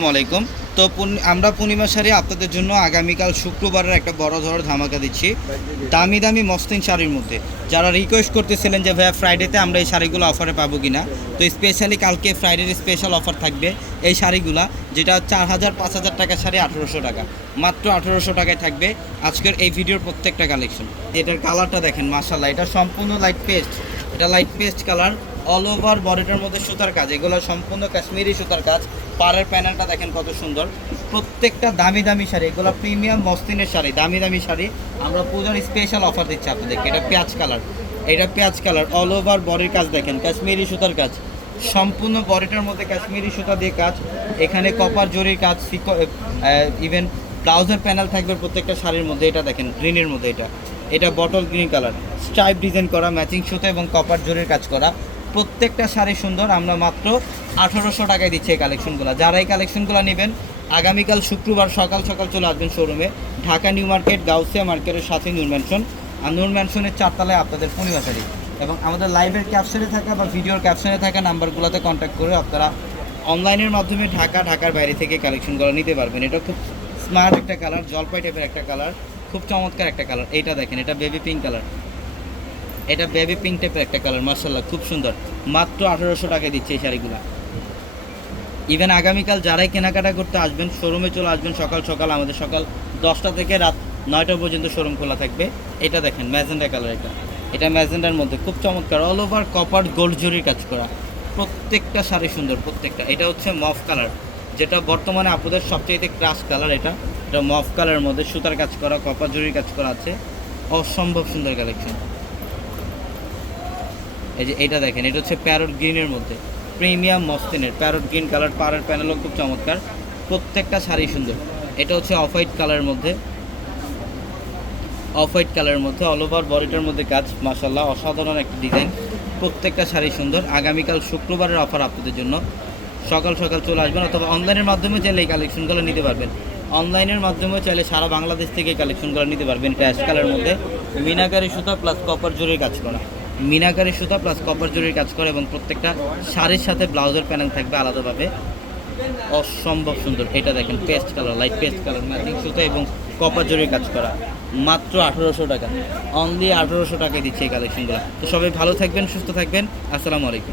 আসসালামু আলাইকুম। তো আমরা পূর্ণিমা শাড়ি আপনাদের জন্য আগামীকাল শুক্রবারের একটা বড় ধরনের ধামাকা দিচ্ছি দামি দামি মসলিন শাড়ির মধ্যে। যারা রিকোয়েস্ট করতেছিলেন যে ভাইয়া ফ্রাইডেতে আমরা এই শাড়িগুলো অফারে পাবো কিনা, তো স্পেশালি কালকে ফ্রাইডের স্পেশাল অফার থাকবে এই শাড়িগুলা, যেটা 4000-5000 টাকা শাড়ি 1800 টাকা, মাত্র 1800 টাকায় থাকবে আজকের এই ভিডিওর প্রত্যেকটা কালেকশন। এটার কালারটা দেখেন মাশাআল্লাহ, এটা সম্পূর্ণ লাইট পেস্ট, এটা light paste colour, all over বডিটার মধ্যে সুতার কাজ, এগুলো সম্পূর্ণ কাশ্মীরি সুতার কাজ। পাড়ের প্যানেলটা দেখেন কত সুন্দর, প্রত্যেকটা দামি দামি শাড়ি, এগুলো প্রিমিয়াম মসলিনের শাড়ি, দামি দামি শাড়ি। আমরা পূজার স্পেশাল অফার দিচ্ছি আপনাদেরকে। এটা পেঁয়াজ কালার, এটা পেঁয়াজ কালার, অল ওভার বডির কাজ দেখেন কাশ্মীরি সুতার কাজ, সম্পূর্ণ বডিটার মধ্যে কাশ্মীরি সুতা দিয়ে কাজ, এখানে কপার জরির কাজ, ইভেন ব্লাউজের প্যানেল থাকবে প্রত্যেকটা শাড়ির মধ্যে। এটা দেখেন গ্রিনের মধ্যে, এটা bottle green colour, stripe design করা, ম্যাচিং সুতা এবং কপার জরির কাজ করা, প্রত্যেকটা শাড়ি সুন্দর। আমরা মাত্র 1800 টাকায় দিচ্ছি এই কালেকশনগুলো। যারা এই কালেকশনগুলো নেবেন আগামীকাল শুক্রবার সকাল সকাল চলে আসবেন শোরুমে, ঢাকা নিউ মার্কেট, গাউসিয়া মার্কেটের সাথে নূর ম্যানশন, আর নূর ম্যানশনের 4 তলায় আপনাদের পূর্ণিমা শাড়ি। এবং আমাদের লাইভের ক্যাপশনে থাকা বা ভিডিওর ক্যাপশনে থাকা নাম্বারগুলোতে কন্ট্যাক্ট করে আপনারা অনলাইনের মাধ্যমে ঢাকার বাইরে থেকে কালেকশনগুলো নিতে পারবেন। এটা খুব স্মার্ট একটা কালার, জলপাই টাইপের একটা কালার, খুব চমৎকার একটা কালার। এইটা দেখেন, এটা বেবি পিঙ্ক কালার, এটা বেবি পিঙ্ক টাইপের একটা কালার, মার্শাল্লাহ খুব সুন্দর। মাত্র 1800 টাকায় দিচ্ছে এই শাড়িগুলো। ইভেন আগামীকাল যারাই কেনাকাটা করতে আসবেন শোরুমে চলে আসবেন সকাল সকাল, আমাদের সকাল 10টা থেকে রাত 9টা পর্যন্ত শোরুম খোলা থাকবে। এটা দেখেন ম্যাজেন্ডা কালার, এটা ম্যাজেন্ডার মধ্যে খুব চমৎকার, অল ওভার কপার গোল্ড জরির কাজ করা, প্রত্যেকটা শাড়ি সুন্দর প্রত্যেকটা। এটা হচ্ছে মফ কালার, যেটা বর্তমানে আপনাদের সবচেয়ে ক্রাশ কালার। এটা মফ কালারের মধ্যে সুতার কাজ করা, কপার জরির কাজ করা আছে, অসম্ভব সুন্দর কালেকশন। এই যে এটা দেখেন, এটা হচ্ছে প্যারট গ্রিনের মধ্যে, প্রিমিয়াম মসলিনের প্যারট গ্রিন কালার, পাড়ের প্যানেলও খুব চমৎকার, প্রত্যেকটা শাড়ি সুন্দর। এটা হচ্ছে অফ হোয়াইট কালারের মধ্যে, অফ হোয়াইট কালারের মধ্যে অল ওভার বডিটার মধ্যে কাজ, মাশাআল্লাহ অসাধারণ একটা ডিজাইন, প্রত্যেকটা শাড়ি সুন্দর। আগামীকাল শুক্রবারের অফার আপনাদের জন্য, সকাল সকাল চলে আসবেন, অথবা অনলাইনের মাধ্যমে চাইলে এই কালেকশনগুলো নিতে পারবেন। অনলাইনের মাধ্যমে চাইলে সারা বাংলাদেশ থেকে এই কালেকশনগুলো নিতে পারবেন। এটা অ্যাশ কালারের মধ্যে মিনাকারি সুতা প্লাস কপার জরির কাজ করা, মিনাকারি সুতা প্লাস কপার জরির কাজ করা, এবং প্রত্যেকটা শাড়ির সাথে ব্লাউজের প্যানেল থাকবে আলাদাভাবে, অসম্ভব সুন্দর। এটা দেখেন paste colour, light paste colour, matching সুতা এবং কপার জরির কাজ করা, মাত্র 1800 টাকা, অনলি 1800 টাকায় দিচ্ছে এই কালেকশনগুলো। তো সবাই ভালো থাকবেন, সুস্থ থাকবেন, আসসালামু আলাইকুম।